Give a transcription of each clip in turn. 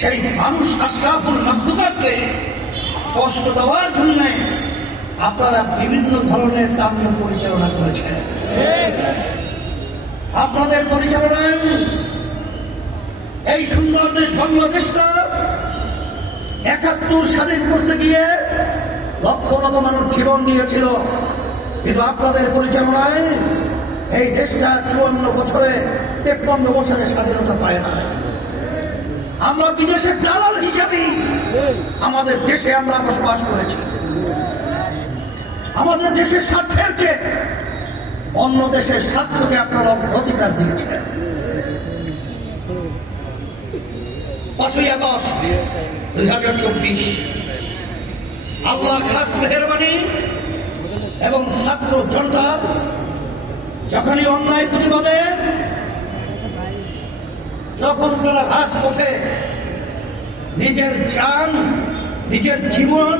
সেই মানুষ আশরাফুল মাখলুকাতকে কষ্ট দেওয়ার জন্য আপনারা বিভিন্ন ধরনের কাণ্ড পরিচালনা করেছেন। আপনাদের পরিচালনায় এই সুন্দর দেশ বাংলাদেশটা ৭১ স্বাধীন করতে গিয়ে লক্ষ লক্ষ মানুষ জীবন দিয়েছিল, কিন্তু আপনাদের পরিচালনায় এই দেশটা ৫৪ বছরে ৫৩ বছরে স্বাধীনতা পায় না। আমরা বিদেশের দালাল হিসাবে আমাদের দেশে আমরা বসবাস করেছি। আমাদের দেশের স্বার্থের চেয়ে অন্য দেশের স্বার্থকে আপনারা অধিকার দিয়েছেন। ৫ই আগস্ট ২০২৪ আল্লাহর খাস মেহেরবানি এবং ছাত্র জনতা যখনই অন্যায় প্রতিবাদে যখন তারা রাজপথে নিজের জান নিজের জীবন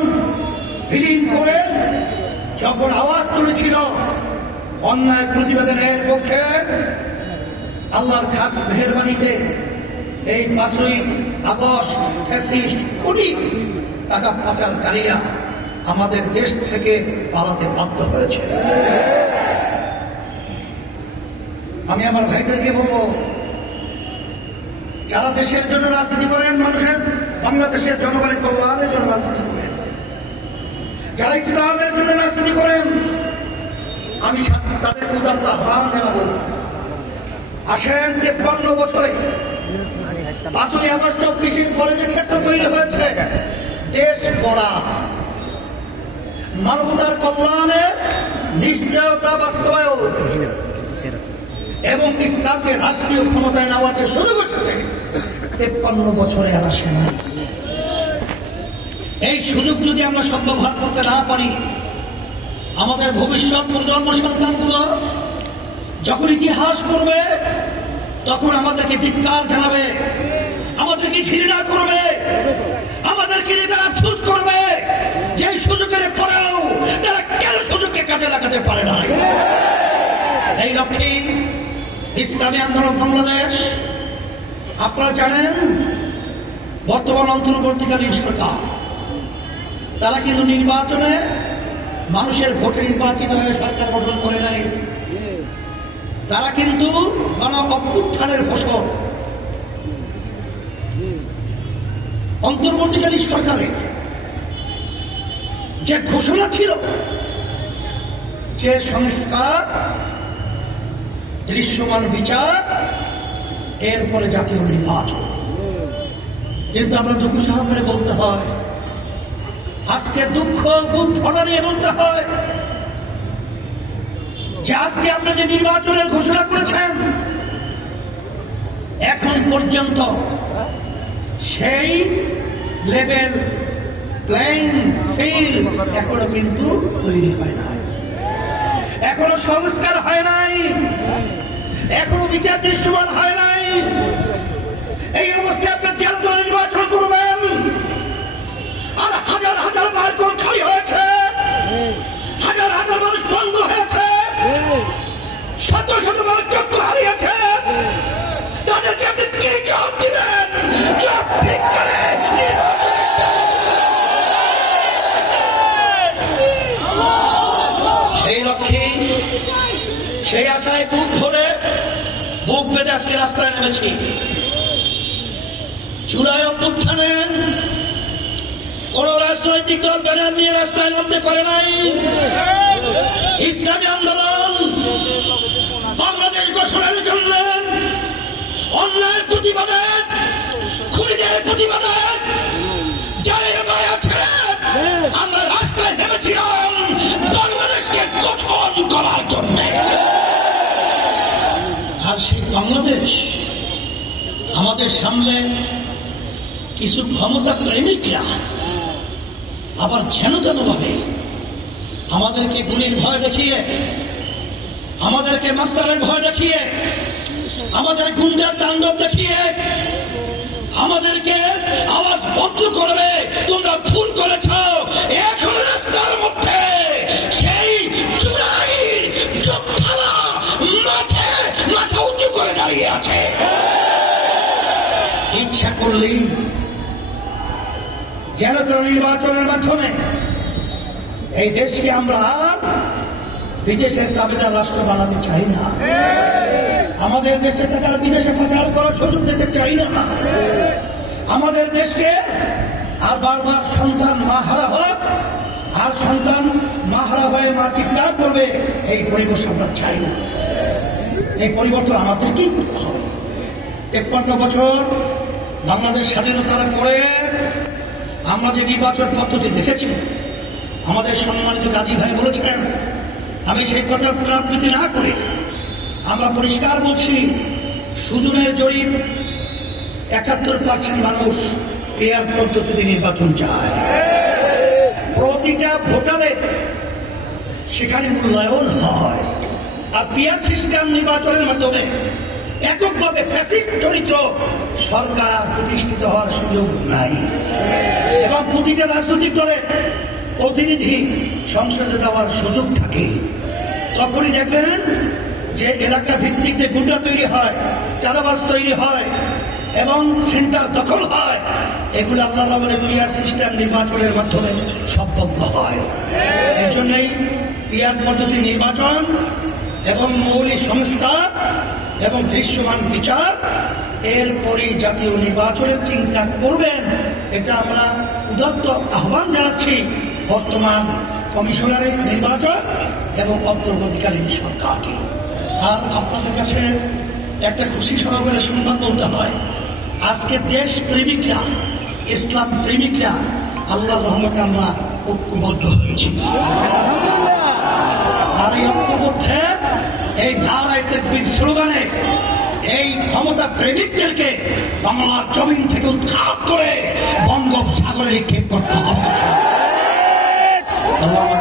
বিলীন করে যখন আওয়াজ তুলেছিল অন্যায় প্রতিবেদনের পক্ষে, আল্লাহর খাস মেহেরবানিতে এই ৫ই আগস্ট ফ্যাসিস্ট কোটি টাকা পাচারকারীরা আমাদের দেশ থেকে পালাতে বাধ্য হয়েছে। আমি আমার ভাইদেরকে বলবো, যারা দেশের জন্য রাজনীতি করেন, মানুষের বাংলাদেশের জনগণের কল্যাণের জন্য রাজনীতি করেন, যারা ইসলামের জন্য রাজনীতি করেন, আমি তাদেরকে উদাত্ত আহ্বান জানাবো, আসেন ৫৩ বছরে ৫ই আগস্ট ২৪ পরে যে ক্ষেত্র তৈরি হয়েছে দেশ গড়া, মানবতার কল্যাণে নিশ্চয়তা বাস্তবায়ন এবং ইসলামকে রাষ্ট্রীয় ক্ষমতায় নেওয়ার যে সুযোগ এসেছে ৫৩ বছরে আর আসে না। এই সুযোগ যদি আমরা সদ্ব্যবহার করতে না পারি, আমাদের ভবিষ্যৎ প্রজন্ম সন্তানগুলো যখন ইতিহাস পড়বে তখন আমাদেরকে ধিক্কার জানাবে, আমাদেরকে ঘৃণা করবে, আমাদেরকে নিজেরা আফসোস করবে যে সুযোগের পরেও তারা কেন সুযোগকে কাজে লাগাতে পারে না। এই লক্ষ্যে ইসলামী আন্দোলন বাংলাদেশ, আপনারা জানেন বর্তমান অন্তর্বর্তীকালীন সরকার তারা কিন্তু নির্বাচনে মানুষের ভোটে নির্বাচিত হয়ে সরকার গঠন করে নাই। তারা কিন্তু গণ অভ্যুত্থানের ফসল। অন্তর্বর্তীকালীন সরকারের যে ঘোষণা ছিল যে সংস্কার, দৃশ্যমান বিচার, এরপরে জাতীয় নির্বাচন, কিন্তু আমরা দুঃখ সহকারে বলতে হয়, আজকে দুঃখ বুক ফোটা নিয়ে বলতে হয় যে আজকে আপনি যে নির্বাচনের ঘোষণা করেছেন এখন পর্যন্ত সেই লেভেল প্লেইং ফিল্ড এখনো কিন্তু তৈরি হয় নাই, এখনো সংস্কার হয় নাই, এখনো বিচার দৃশ্যমান হয় নাই। এই অবস্থায় আপনি যারা দল নির্বাচন করবেন আর হাজার হাজার মার্কন খালি হয়েছে, হাজার হাজার মানুষ বন্ধ হয়েছে, শত শত মানুষ চক্ষু হারিয়েছে, তাদেরকে আপনি কি জবাব দিবেন? জবাব ঠিক করে সেই লক্ষ্যে সেই আশায় বুক ভরে বুক বেঁধে আজকে রাস্তায় নেমেছি। জুলাই অভ্যুত্থানে কোন রাজনৈতিক দল ব্যানার নিয়ে রাস্তায় নামতে পারে নাই। ইসলামী আন্দোলন বাংলাদেশ গঠনের জন্য অন্যায়ের প্রতিবাদে, খুনিদের প্রতিবাদে জায়গায় আছে আমরা রাস্তায় নেমেছিলাম বাংলাদেশকে গঠন করার জন্য। আর সেই বাংলাদেশ আমাদের সামনে কিছু ক্ষমতা প্রেমিকরা আবার যেন তেন ভাবে আমাদেরকে গুলির ভয় দেখিয়ে, আমাদেরকে মাস্টারের ভয় দেখিয়ে, আমাদের গুন্ডার তাণ্ডব দেখিয়ে আমাদেরকে আওয়াজ বন্ধ করবে, তোমরা ভুল করেছ। এখন রাস্তার মধ্যে সেই জুলাইয়ের যোদ্ধারা মাথা উঁচু করে দাঁড়িয়ে আছে। ইচ্ছা করলেই যেন কোনো নির্বাচনের মাধ্যমে এই দেশকে আমরা বিদেশের দাবিদার রাষ্ট্র বানাতে চাই না। আমাদের দেশে টাকার বিদেশে পাচার করার সুযোগ দিতে চাই না। আমাদের দেশকে আর বারবার সন্তান মাহারা হোক, আর সন্তান মাহারা হয়ে মা চিৎকার করবে, এই পরিবেশ আমরা চাই না। এই পরিবর্তন আমাদেরকেই করতে হবে। 53 বছর বাংলাদেশ স্বাধীনতার পরে আমরা যে নির্বাচন পদ্ধতি দেখেছি, আমাদের সম্মানিত গাজী ভাই বলেছেন, আমি সেই কথার পুনরাবৃত্তি না করে আমরা পরিষ্কার বলছি, সুজনের জরিপ 71% মানুষ পেয়ার পদ্ধতিতে নির্বাচন চায়। প্রতিটা ভোটারে সেখানে মূল্যায়ন হয়। আর পিয়ার সিস্টেম নির্বাচনের মাধ্যমে এককভাবে ফ্যাসিস্ট চরিত্র সরকার প্রতিষ্ঠিত হওয়ার সুযোগ নাই, এবং প্রতিটা রাজনৈতিক দলের প্রতিনিধি সংসদে দেওয়ার সুযোগ থাকে। তখনই দেখবেন যে এলাকা ভিত্তিক যে গুন্ডা তৈরি হয়, চাঁদাবাজ তৈরি হয় এবং সেন্টার দখল হয়, এগুলো আল্লাহ বলে পিয়ার সিস্টেম নির্বাচনের মাধ্যমে সম্ভব হয়। এর জন্যই পিয়ার পদ্ধতি নির্বাচন এবং মৌলিক সংস্কার এবং দৃশ্যমান বিচার, এরপরই জাতীয় নির্বাচনের চিন্তা করবেন, এটা আমরা উদাত্ত আহ্বান জানাচ্ছি বর্তমান কমিশনারের নির্বাচন এবং অন্তর্বর্তীকালীন সরকারকে। আর আপনাদের কাছে একটা খুশি সহকারে সংবাদ বলতে হয়, আজকে দেশ প্রেমিকরা, ইসলাম প্রেমিকরা আল্লাহর রহমতে আমরা ঐক্যবদ্ধ হয়েছি। আর এই ঐক্যবদ্ধে এই নারায়ে তাকবীর স্লোগানে এই ক্ষমতা প্রেমিকদেরকে বাংলার জমিন থেকে উৎখাত করে বঙ্গোপসাগরে নিক্ষেপ করতে হবে।